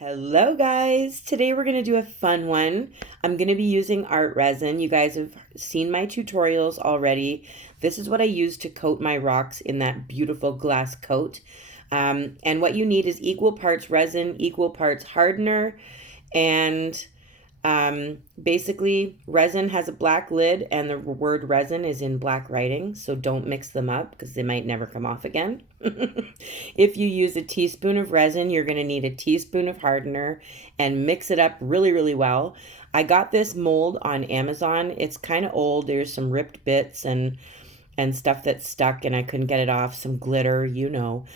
Hello guys, today we're going to do a fun one. I'm going to be using art resin. You guys have seen my tutorials already. This is what I use to coat my rocks in that beautiful glass coat. And what you need is equal parts resin, equal parts hardener, and basically resin has a black lid and the word resin is in black writing, so don't mix them up because they might never come off again. If you use a teaspoon of resin, you're going to need a teaspoon of hardener and mix it up really well. I got this mold on Amazon. It's kind of old. There's some ripped bits and stuff that's stuck and I couldn't get it off, some glitter, you know.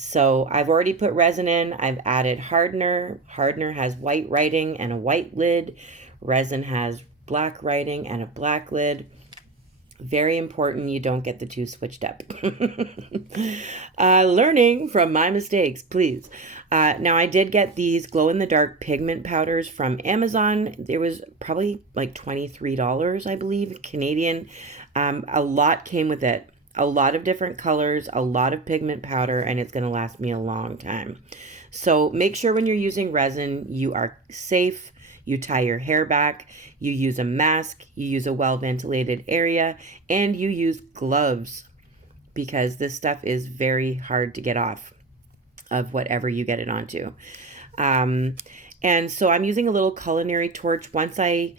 So I've already put resin in. I've added hardener. Hardener has white writing and a white lid. Resin has black writing and a black lid. Very important you don't get the two switched up. Learning from my mistakes, please. Now I did get these glow-in-the-dark pigment powders from Amazon. It was probably like $23, I believe, Canadian. A lot came with it. A lot of different colors, a lot of pigment powder, and it's going to last me a long time. So make sure when you're using resin, you are safe. You tie your hair back, you use a mask, you use a well-ventilated area, and you use gloves because this stuff is very hard to get off of whatever you get it onto. And so I'm using a little culinary torch. Once I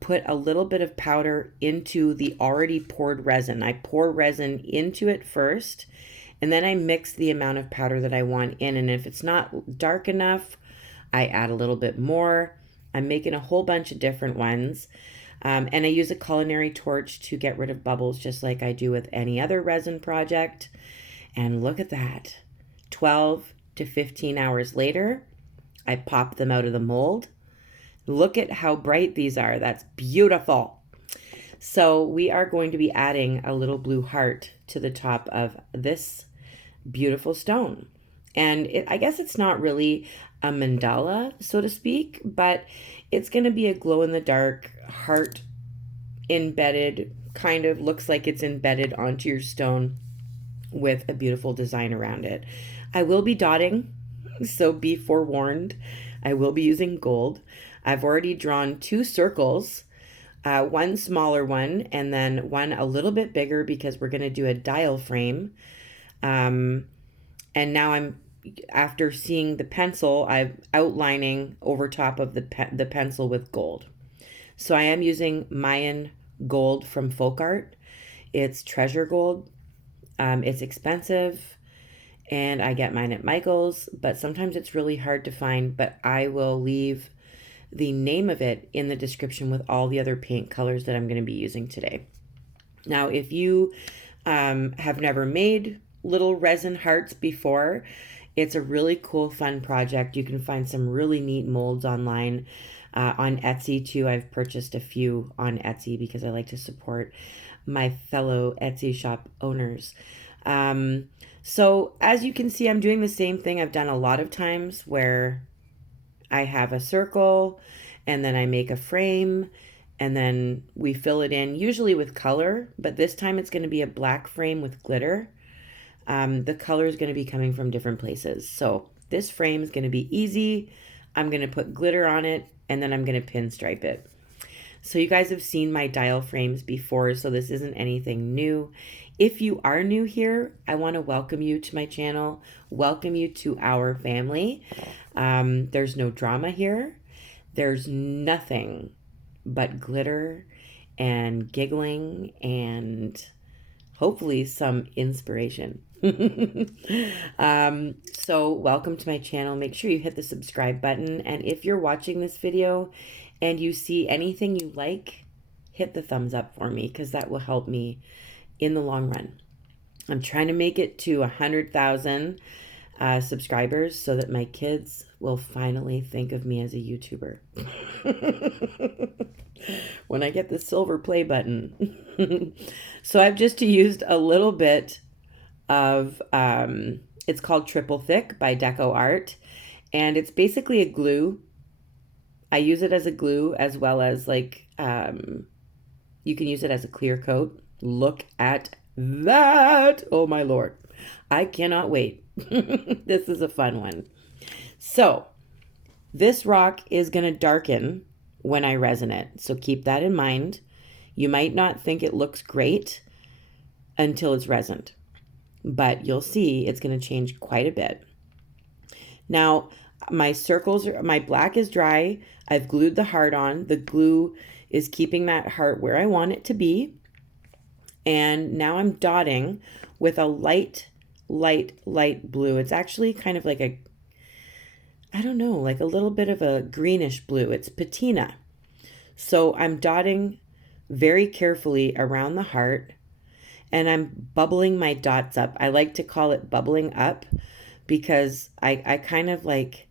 put a little bit of powder into the already poured resin. I pour resin into it first, and then I mix the amount of powder that I want in. And if it's not dark enough, I add a little bit more. I'm making a whole bunch of different ones. And I use a culinary torch to get rid of bubbles just like I do with any other resin project. And look at that. 12 to 15 hours later, I pop them out of the mold. Look at how bright these are. That's beautiful. So we are going to be adding a little blue heart to the top of this beautiful stone. And I guess it's not really a mandala, so to speak, but it's going to be a glow-in-the-dark heart embedded, kind of looks like it's embedded onto your stone with a beautiful design around it. I will be dotting, so be forewarned. I will be using gold. I've already drawn 2 circles, one smaller one, and then one a little bit bigger because we're going to do a dial frame. And now after seeing the pencil, I'm outlining over top of the pencil with gold. So I am using Mayan gold from Folkart. It's treasure gold. It's expensive. And I get mine at Michael's, but sometimes it's really hard to find, but I will leave the name of it in the description with all the other paint colors that I'm going to be using today. Now, if you have never made little resin hearts before, it's a really cool, fun project. You can find some really neat molds online. On Etsy too. I've purchased a few on Etsy because I like to support my fellow Etsy shop owners. So as you can see, I'm doing the same thing I've done a lot of times where I have a circle and then I make a frame and then we fill it in usually with color, but this time it's going to be a black frame with glitter. The color is going to be coming from different places. So this frame is going to be easy. I'm going to put glitter on it and then I'm going to pinstripe it. So you guys have seen my dial frames before, so this isn't anything new. If you are new here, I want to welcome you to my channel, welcome you to our family. There's no drama here. There's nothing but glitter and giggling and hopefully some inspiration. So welcome to my channel. Make sure you hit the subscribe button. And if you're watching this video and you see anything you like, hit the thumbs up for me because that will help me in the long run. I'm trying to make it to 100,000 subscribers so that my kids will finally think of me as a YouTuber. When I get the silver play button. So I've just used a little bit of, it's called Triple Thick by DecoArt, and it's basically a glue. I use it as a glue as well as like, you can use it as a clear coat. Look at that. Oh my Lord. I cannot wait. This is a fun one. So This rock is going to darken when I resin it, so keep that in mind. You might not think it looks great until it's resined, but you'll see it's going to change quite a bit. Now, my black is dry. I've glued the heart on. The glue is keeping that heart where I want it to be. And now I'm dotting with a light blue. It's actually kind of like I don't know, like a little bit of a greenish blue. It's patina. So I'm dotting very carefully around the heart, and I'm bubbling my dots up. I like to call it bubbling up because I kind of like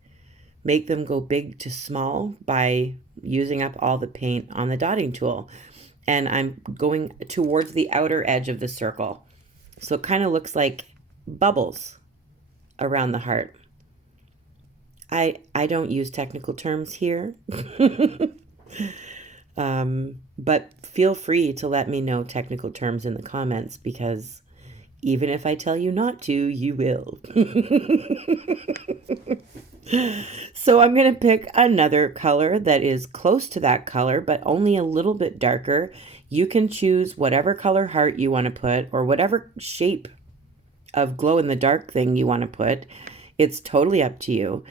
make them go big to small by using up all the paint on the dotting tool. And I'm going towards the outer edge of the circle. So it kind of looks like bubbles around the heart. I don't use technical terms here. But feel free to let me know technical terms in the comments, because even if I tell you not to, you will. So I'm going to pick another color that is close to that color, but only a little bit darker. You can choose whatever color heart you want to put, or whatever shape of glow in the dark thing you want to put. It's totally up to you.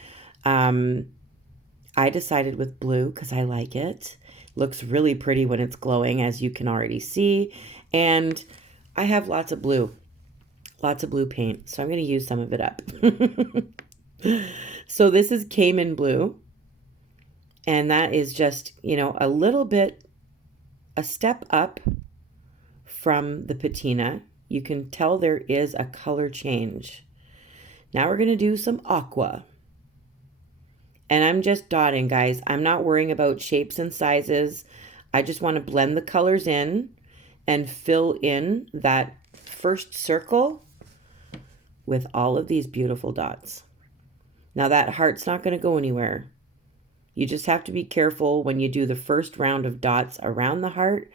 I decided with blue because I like it. Looks really pretty when it's glowing, as you can already see. And I have lots of blue paint, so I'm going to use some of it up. So this is cayman blue, and that is just, a little bit, a step up from the patina. You can tell there is a color change. Now we're going to do some aqua. And I'm just dotting, guys. I'm not worrying about shapes and sizes. I just want to blend the colors in and fill in that first circle with all of these beautiful dots. Now that heart's not going to go anywhere. You just have to be careful when you do the first round of dots around the heart.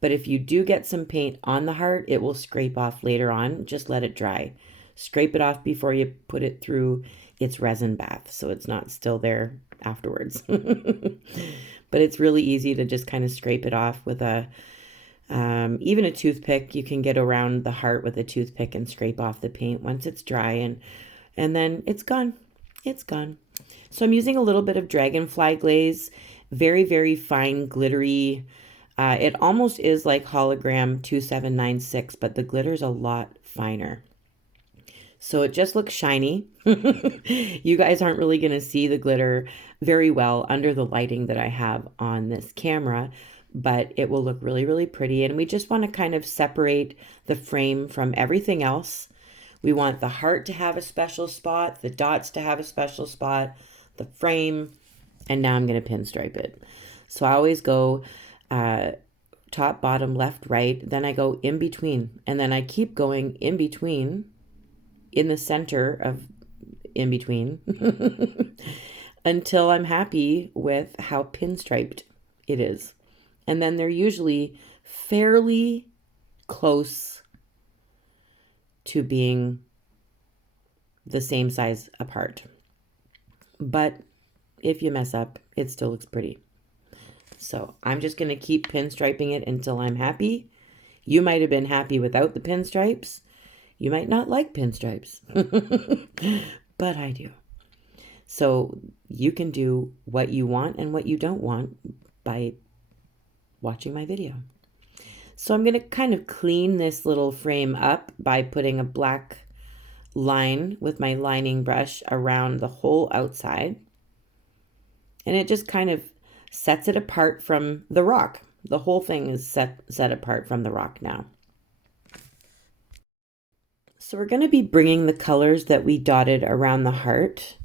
But if you do get some paint on the heart, it will scrape off later on. Just let it dry. Scrape it off before you put it through its resin bath, so it's not still there afterwards. But it's really easy to just kind of scrape it off with even a toothpick. You can get around the heart with a toothpick and scrape off the paint once it's dry, and then it's gone. It's gone. So I'm using a little bit of dragonfly glaze, very, very fine, glittery. It almost is like hologram 2796, but the glitter's a lot finer. So it just looks shiny. You guys aren't really going to see the glitter very well under the lighting that I have on this camera, but it will look really, really pretty. And we just want to kind of separate the frame from everything else. We want the heart to have a special spot, the dots to have a special spot, the frame, and now I'm going to pinstripe it. So I always go top, bottom, left, right, then I go in between, and then I keep going in between, in the center of in between, until I'm happy with how pinstriped it is. And then they're usually fairly close to being the same size apart. But if you mess up, it still looks pretty. So I'm just going to keep pinstriping it until I'm happy. You might have been happy without the pinstripes. You might not like pinstripes, but I do. So you can do what you want and what you don't want by watching my video. So I'm going to kind of clean this little frame up by putting a black line with my lining brush around the whole outside. And it just kind of sets it apart from the rock. The whole thing is set apart from the rock now. So we're going to be bringing the colors that we dotted around the heart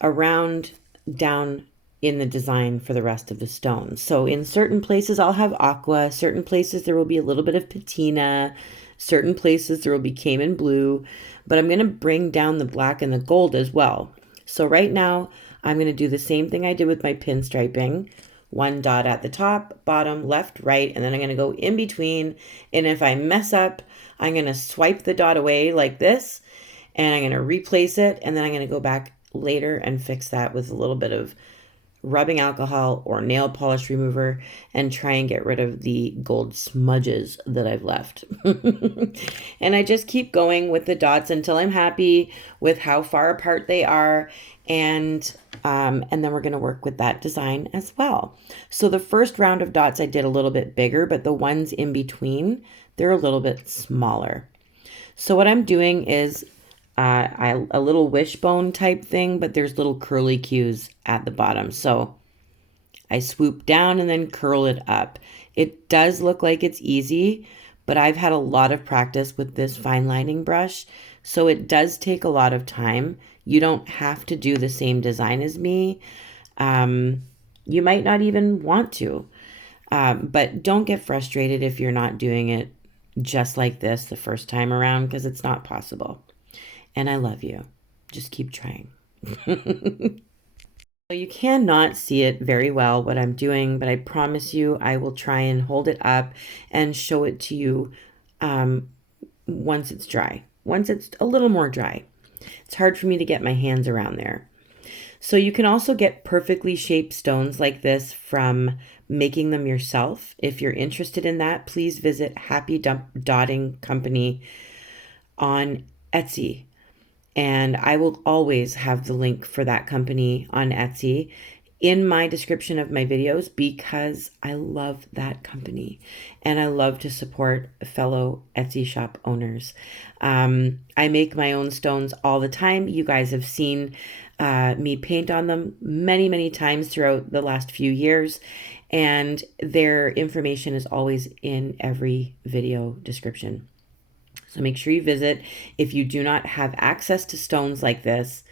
around down in the design for the rest of the stone. So in certain places I'll have aqua, certain places there will be a little bit of patina, certain places there will be cayman blue, but I'm going to bring down the black and the gold as well. So right now I'm going to do the same thing I did with my pinstriping. One dot at the top, bottom, left, right, and then I'm going to go in between. And if I mess up, I'm going to swipe the dot away like this, and I'm going to replace it, and then I'm going to go back later and fix that with a little bit of rubbing alcohol or nail polish remover and try and get rid of the gold smudges that I've left. And I just keep going with the dots until I'm happy with how far apart they are. And then we're going to work with that design as well. So the first round of dots I did a little bit bigger, but the ones in between, they're a little bit smaller. So what I'm doing is a little wishbone type thing, but there's little curly cues at the bottom. So I swoop down and then curl it up. It does look like it's easy, but I've had a lot of practice with this fine lining brush, so it does take a lot of time. You don't have to do the same design as me. You might not even want to, but don't get frustrated if you're not doing it just like this the first time around, because it's not possible. And I love you. Just keep trying. You cannot see it very well what I'm doing, but I promise you I will try and hold it up and show it to you once it's dry, once it's a little more dry. It's hard for me to get my hands around there. So you can also get perfectly shaped stones like this from making them yourself. If you're interested in that, please visit Happy Dotting Company on Etsy. And I will always have the link for that company on Etsy in my description of my videos, because I love that company and I love to support fellow Etsy shop owners. I make my own stones all the time. You guys have seen me paint on them many, many times throughout the last few years, and their information is always in every video description. So make sure you visit. If you do not have access to stones like this,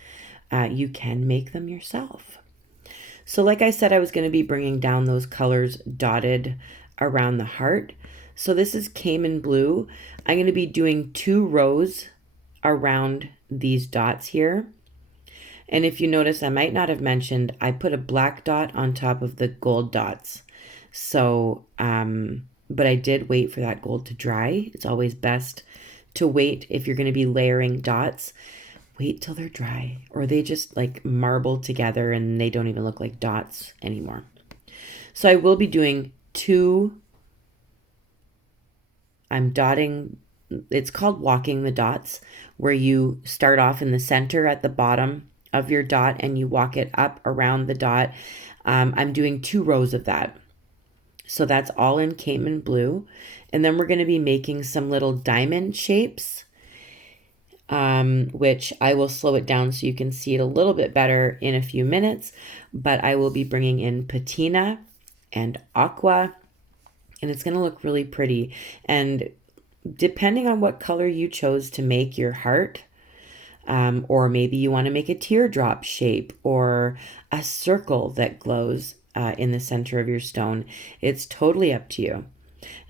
you can make them yourself. So like I said, I was going to be bringing down those colors dotted around the heart. So this is cayman blue. I'm going to be doing 2 rows around these dots here. And if you notice, I might not have mentioned, I put a black dot on top of the gold dots. So, but I did wait for that gold to dry. It's always best to wait if you're going to be layering dots. Wait till they're dry, or they just like marble together and they don't even look like dots anymore. So I will be doing 2. I'm dotting, it's called walking the dots, where you start off in the center at the bottom of your dot and you walk it up around the dot. I'm doing 2 rows of that. So that's all in cayman blue. And then we're going to be making some little diamond shapes, which I will slow it down so you can see it a little bit better in a few minutes. But I will be bringing in patina and aqua, and it's going to look really pretty. And depending on what color you chose to make your heart, or maybe you want to make a teardrop shape or a circle that glows in the center of your stone, it's totally up to you.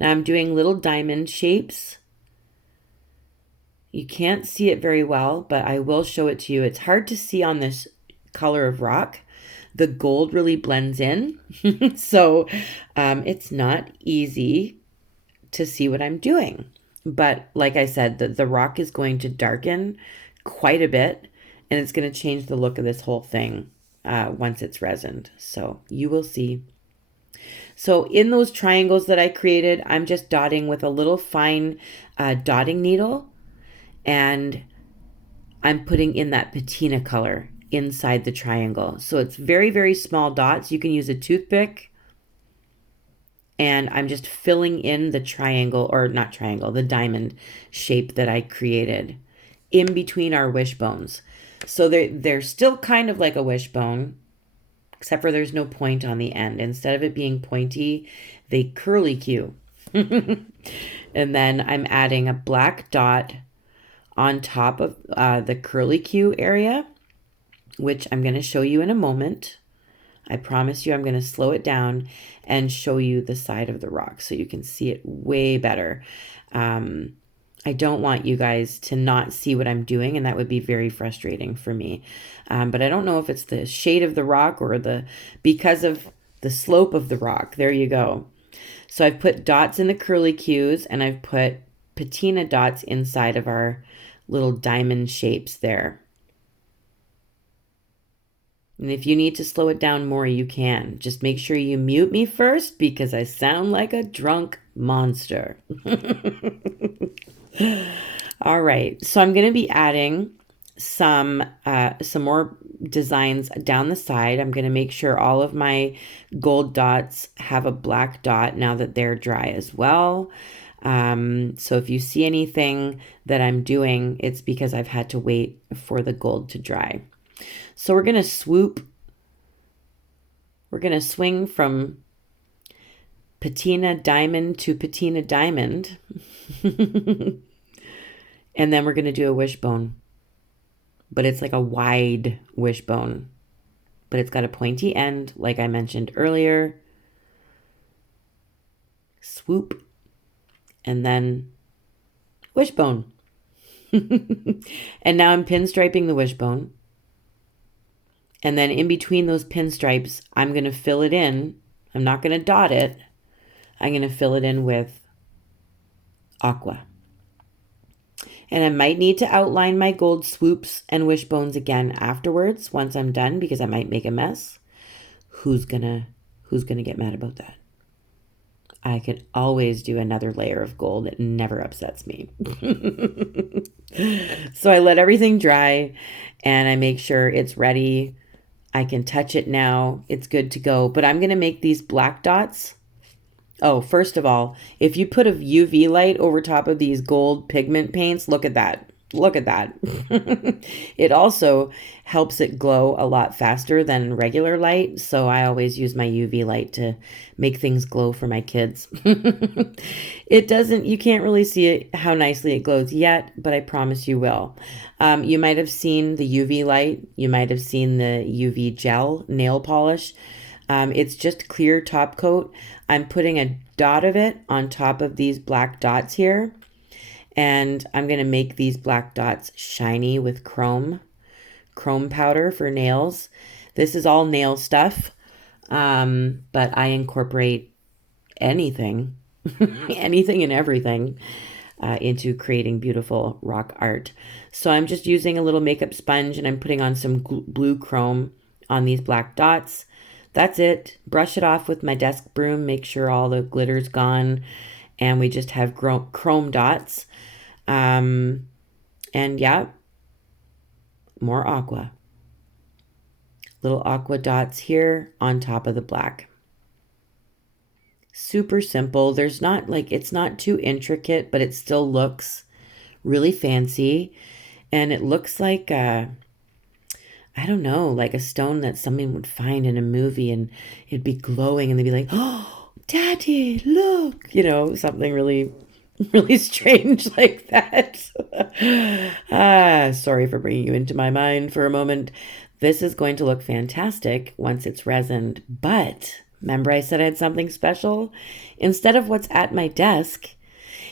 Now I'm doing little diamond shapes. You can't see it very well, but I will show it to you. It's hard to see on this color of rock. The gold really blends in. So it's not easy to see what I'm doing. But like I said, the rock is going to darken quite a bit, and it's going to change the look of this whole thing once it's resined. So you will see. So in those triangles that I created, I'm just dotting with a little fine dotting needle, and I'm putting in that patina color inside the triangle. So it's very, very small dots. You can use a toothpick, and I'm just filling in the triangle, or not triangle, the diamond shape that I created in between our wishbones. So they're still kind of like a wishbone, except for there's no point on the end. Instead of it being pointy, they curly cue. And then I'm adding a black dot on top of the curly cue area, which I'm going to show you in a moment. I promise you I'm going to slow it down and show you the side of the rock so you can see it way better. I don't want you guys to not see what I'm doing, and that would be very frustrating for me. But I don't know if it's the shade of the rock or because of the slope of the rock. There you go. So I've put dots in the curly cues, and I've put patina dots inside of our little diamond shapes there. And if you need to slow it down more, you can. Just make sure you mute me first because I sound like a drunk monster. All right, so I'm going to be adding some more designs down the side. I'm going to make sure all of my gold dots have a black dot now that they're dry as well. So if you see anything that I'm doing, it's because I've had to wait for the gold to dry. So we're going to swoop. We're going to swing from patina diamond to patina diamond. And then we're going to do a wishbone. But it's like a wide wishbone. But it's got a pointy end, like I mentioned earlier. Swoop. And then wishbone. And now I'm pinstriping the wishbone. And then in between those pinstripes, I'm going to fill it in. I'm not going to dot it. I'm going to fill it in with aqua. And I might need to outline my gold swoops and wishbones again afterwards once I'm done because I might make a mess. Who's gonna get mad about that? I can always do another layer of gold. It never upsets me. So I let everything dry and I make sure it's ready. I can touch it now. It's good to go. But I'm going to make these black dots. Oh, first of all, if you put a UV light over top of these gold pigment paints, look at that. Look at that. It also helps it glow a lot faster than regular light. So I always use my UV light to make things glow for my kids. You can't really see it, how nicely it glows yet, but I promise you will. You might have seen the UV light. You might have seen the UV gel nail polish. It's just clear top coat. I'm putting a dot of it on top of these black dots here. And I'm going to make these black dots shiny with chrome powder for nails. This is all nail stuff, but I incorporate anything, anything and everything into creating beautiful rock art. So I'm just using a little makeup sponge and I'm putting on some blue chrome on these black dots. That's it. Brush it off with my desk broom, make sure all the glitter's gone, and we just have chrome dots. And yeah, more aqua. Little aqua dots here on top of the black. Super simple. There's not it's not too intricate, but it still looks really fancy. And it looks like I don't know, like a stone that someone would find in a movie and it'd be glowing and they'd be like, "Oh, Daddy, look," something really, really strange like that. Sorry for bringing you into my mind for a moment. This is going to look fantastic once it's resined, but remember I said I had something special? Instead of what's at my desk,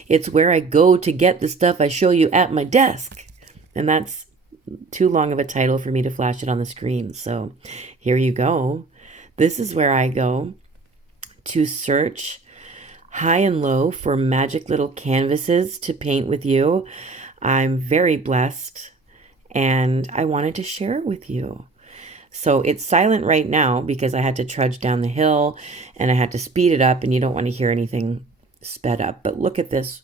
it's where I go to get the stuff I show you at my desk. And that's too long of a title for me to flash it on the screen. So here you go. This is where I go to search high and low for magic little canvases to paint with you. I'm very blessed and I wanted to share it with you. So it's silent right now because I had to trudge down the hill and I had to speed it up and you don't want to hear anything sped up. But look at this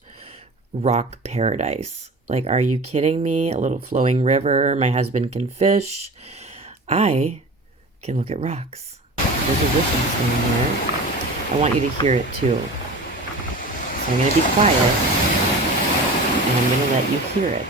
rock paradise. Like, are you kidding me? A little flowing river. My husband can fish. I can look at rocks. There's a wishing stone there. I want you to hear it too. So I'm going to be quiet and I'm going to let you hear it.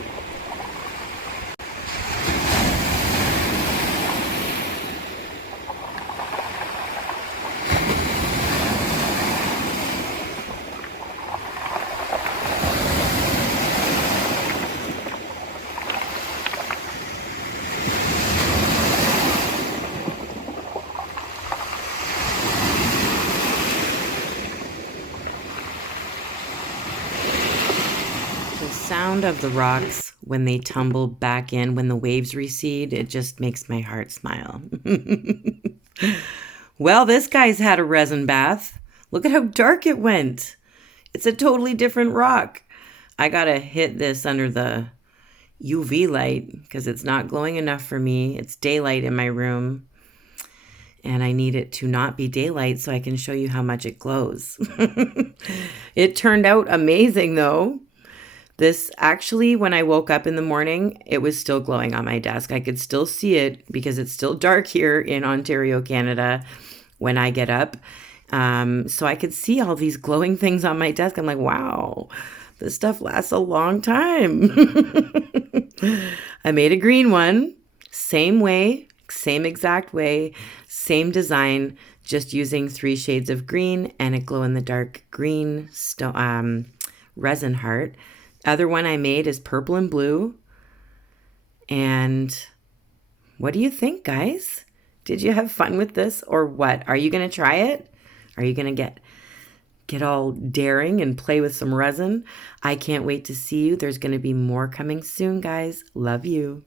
Sound of the rocks when they tumble back in, when the waves recede, it just makes my heart smile. Well, this guy's had a resin bath. Look at how dark it went. It's a totally different rock. I gotta hit this under the UV light because it's not glowing enough for me. It's daylight in my room. and I need it to not be daylight so I can show you how much it glows. It turned out amazing though. This actually, when I woke up in the morning, it was still glowing on my desk. I could still see it because it's still dark here in Ontario, Canada, when I get up. So I could see all these glowing things on my desk. I'm like, wow, this stuff lasts a long time. I made a green one, same way, same exact way, same design, just using 3 shades of green and a glow-in-the-dark green resin heart. Other one I made is purple and blue. And what do you think, guys? Did you have fun with this or what? Are you going to try it? Are you going to get all daring and play with some resin? I can't wait to see you. There's going to be more coming soon, guys. Love you.